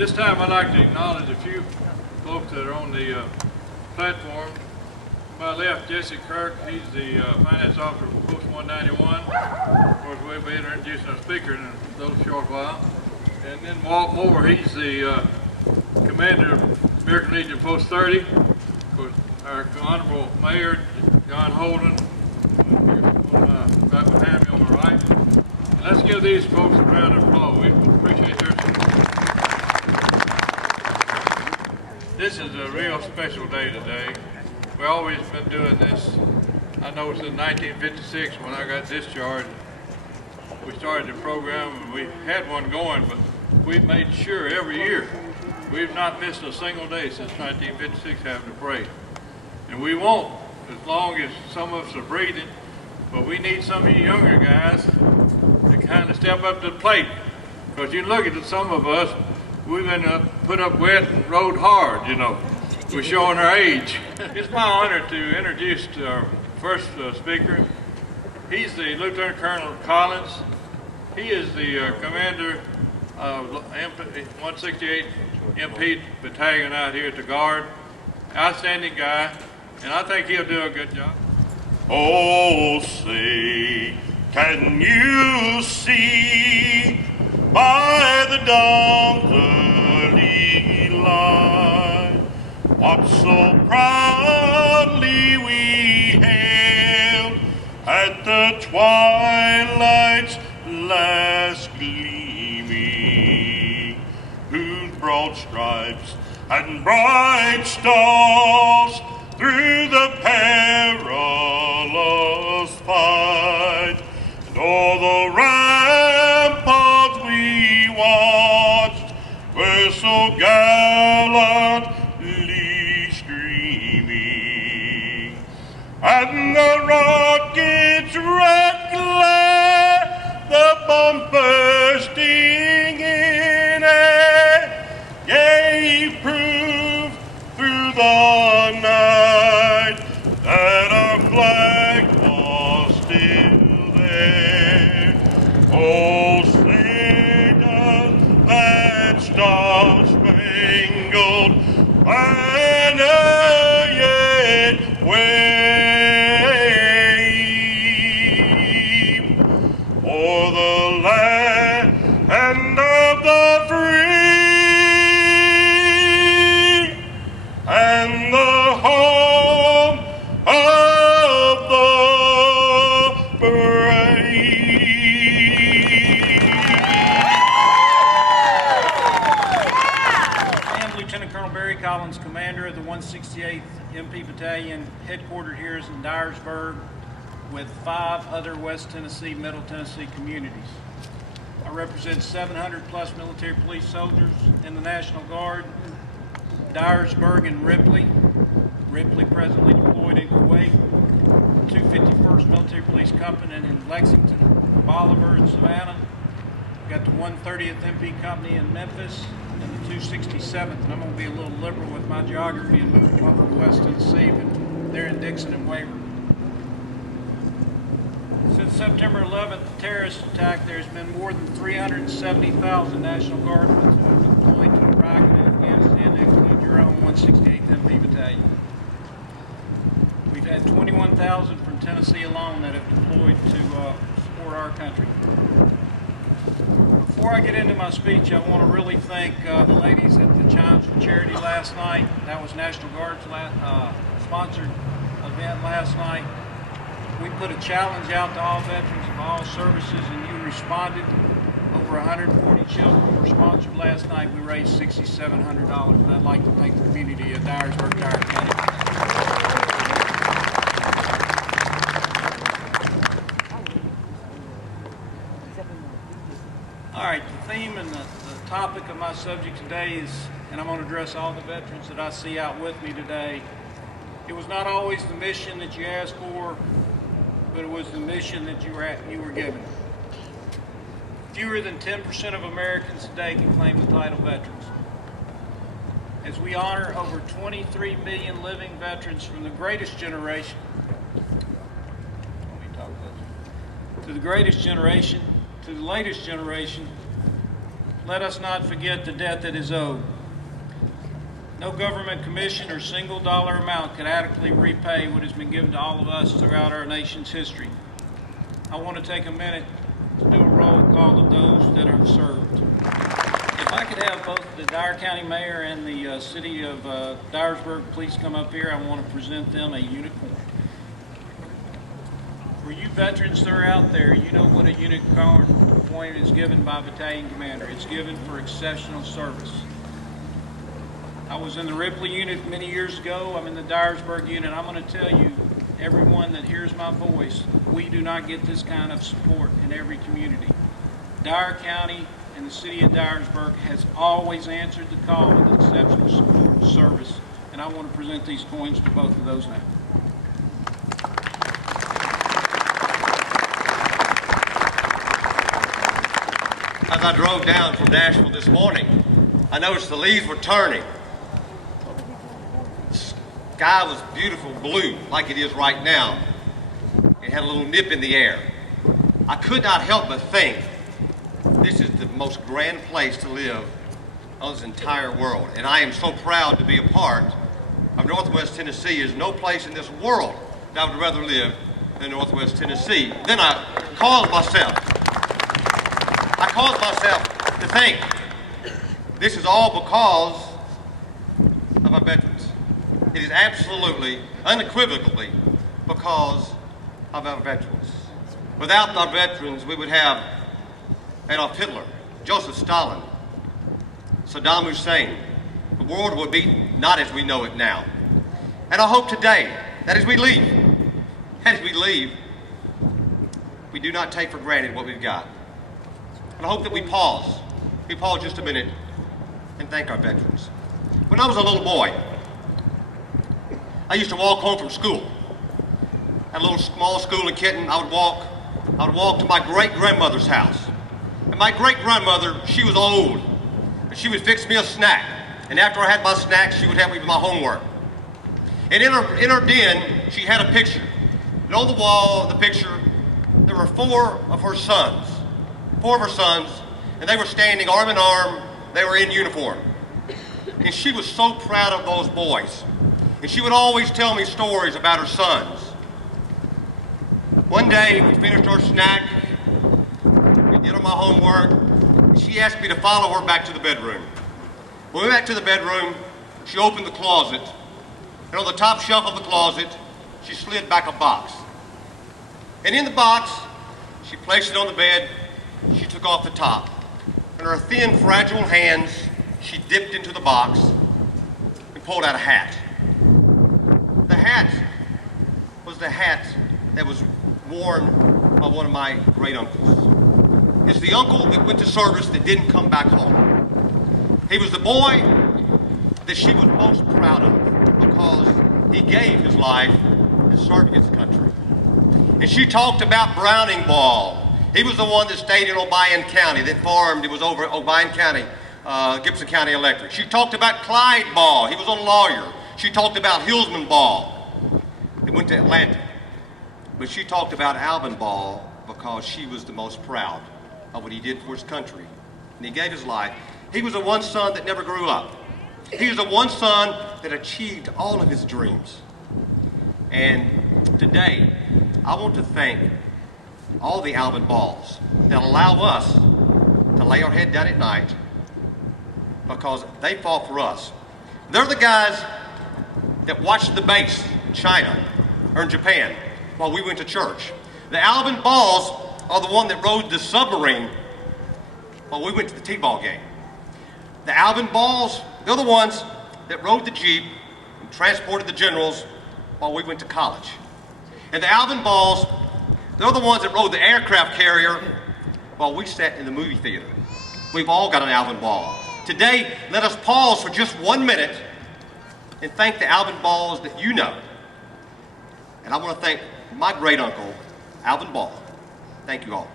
This time I'd like to acknowledge a few folks that are on the platform. To my left, Jesse Kirk, he's the finance officer for Post 191. Of course, we'll be introducing our speaker in a little short while. And then Walt Moore, he's the commander of American Legion Post 30. Of course, our Honorable Mayor, John Holden, right behind me on the right. And let's give these folks a round of applause. We appreciate their support. This is a real special day today. We've always been doing this. I know since 1956 when I got discharged, we started the program and we had one going, but we've made sure every year we've not missed a single day since 1956 having the parade. And we won't as long as some of us are breathing, but we need some of you younger guys to kind of step up to the plate. Because you look at some of us, we've been put up wet and rode hard, you know. We're showing our age. It's my honor to introduce our first speaker. He's the Lieutenant Colonel Collins. He is the commander of 168 MP Battalion out here at the Guard. Outstanding guy, and I think he'll do a good job. Oh, say, can you see by the dawn's early light what so proudly we hailed at the twilight's last gleaming, whose broad stripes and bright stars through the perilous fight, and all the ramparts we watched were so gallantly streaming, and the rocket's red glare, the bumpers stinging air, gave proof through the night that our flag was still there. Oh, say does that star-spangled banner yet wave o'er the land of the free and the home of the brave. I am Lieutenant Colonel Barry Collins, commander of the 168th MP Battalion, headquartered here is in Dyersburg with 5 other West Tennessee, Middle Tennessee communities. I represent 700 plus military police soldiers in the National Guard, Dyersburg and Ripley. Ripley presently deployed in Kuwait, 251st Military Police Company in Lexington, Bolivar and Savannah. Got the 130th MP Company in Memphis and the 267th, and I'm going to be a little liberal with my geography and move them up from West Tennessee, but they're in Dixon and Waver. Since September 11th, the terrorist attack, there's been more than 370,000 National Guardsmen who have been deployed to Iraq and Afghanistan, to include your own 168th MP Battalion. We've had 21,000 from Tennessee alone that have deployed to support our country. Before I get into my speech, I want to really thank the ladies at the Chimes for Charity last night. That was National Guard's sponsored event last night. We put a challenge out to all veterans of all services, and you responded. Over 140 children were sponsored last night. We raised $6,700, and I'd like to thank the community of Dyersburg, Dyer County. All right, the theme and the topic of my subject today is, and I'm going to address all the veterans that I see out with me today. It was not always the mission that you asked for, but it was the mission that you were given. Fewer than 10% of Americans today can claim the title veterans. As we honor over 23 million living veterans from the greatest generation, to the greatest generation, to the latest generation, let us not forget the debt that is owed. No government commission or single dollar amount could adequately repay what has been given to all of us throughout our nation's history. I want to take a minute to do a roll call of those that have served. If I could have both the Dyer County Mayor and the City of Dyersburg please come up here, I want to present them a unicorn. For you veterans that are out there, you know what a unicorn point is given by a battalion commander. It's given for exceptional service. I was in the Ripley unit many years ago. I'm in the Dyersburg unit. I'm going to tell you, everyone that hears my voice, we do not get this kind of support in every community. Dyer County and the City of Dyersburg has always answered the call with exceptional support and service, and I want to present these coins to both of those now. As I drove down from Nashville this morning, I noticed the leaves were turning. The sky was beautiful blue, like it is right now. It had a little nip in the air. I could not help but think, this is the most grand place to live on this entire world. And I am so proud to be a part of Northwest Tennessee. There's no place in this world that I would rather live than Northwest Tennessee. Then I caused myself to think, this is all because of our veterans. It is absolutely, unequivocally because of our veterans. Without our veterans, we would have Adolf Hitler, Joseph Stalin, Saddam Hussein. The world would be not as we know it now. And I hope today that as we leave, we do not take for granted what we've got. And I hope that we pause just a minute and thank our veterans. When I was a little boy, I used to walk home from school. At a little small school in Kenton, I would walk to my great-grandmother's house. And my great-grandmother, she was old, and she would fix me a snack. And after I had my snack, she would help me with my homework. And in her den, she had a picture. And on the wall of the picture, there were four of her sons, and they were standing arm in arm. They were in uniform. And she was so proud of those boys. And she would always tell me stories about her sons. One day, we finished our snack, we did my homework, and she asked me to follow her back to the bedroom. When we went back to the bedroom, she opened the closet, and on the top shelf of the closet, she slid back a box. And in the box, she placed it on the bed, she took off the top. And her thin, fragile hands, she dipped into the box and pulled out a hat. The hat was the hat that was worn by one of my great uncles. It's the uncle that went to service that didn't come back home. He was the boy that she was most proud of because he gave his life in serving his country. And she talked about Browning Ball. He was the one that stayed in Obion County, that farmed. It was over Obion County, Gibson County Electric. She talked about Clyde Ball. He was a lawyer. She talked about Hillsman Ball. He went to Atlanta. But she talked about Alvin Ball because she was the most proud of what he did for his country. And he gave his life. He was the one son that never grew up. He was the one son that achieved all of his dreams. And today, I want to thank all the Alvin Balls that allow us to lay our head down at night because they fought for us. They're the guys that watched the base in China or in Japan while we went to church. The Alvin Balls are the one that rode the submarine while we went to the T-ball game. The Alvin Balls, they're the ones that rode the Jeep and transported the generals while we went to college. And the Alvin Balls, they're the ones that rode the aircraft carrier while we sat in the movie theater. We've all got an Alvin Ball. Today, let us pause for just 1 minute and thank the Alvin Balls that you know. And I want to thank my great uncle, Alvin Ball. Thank you all.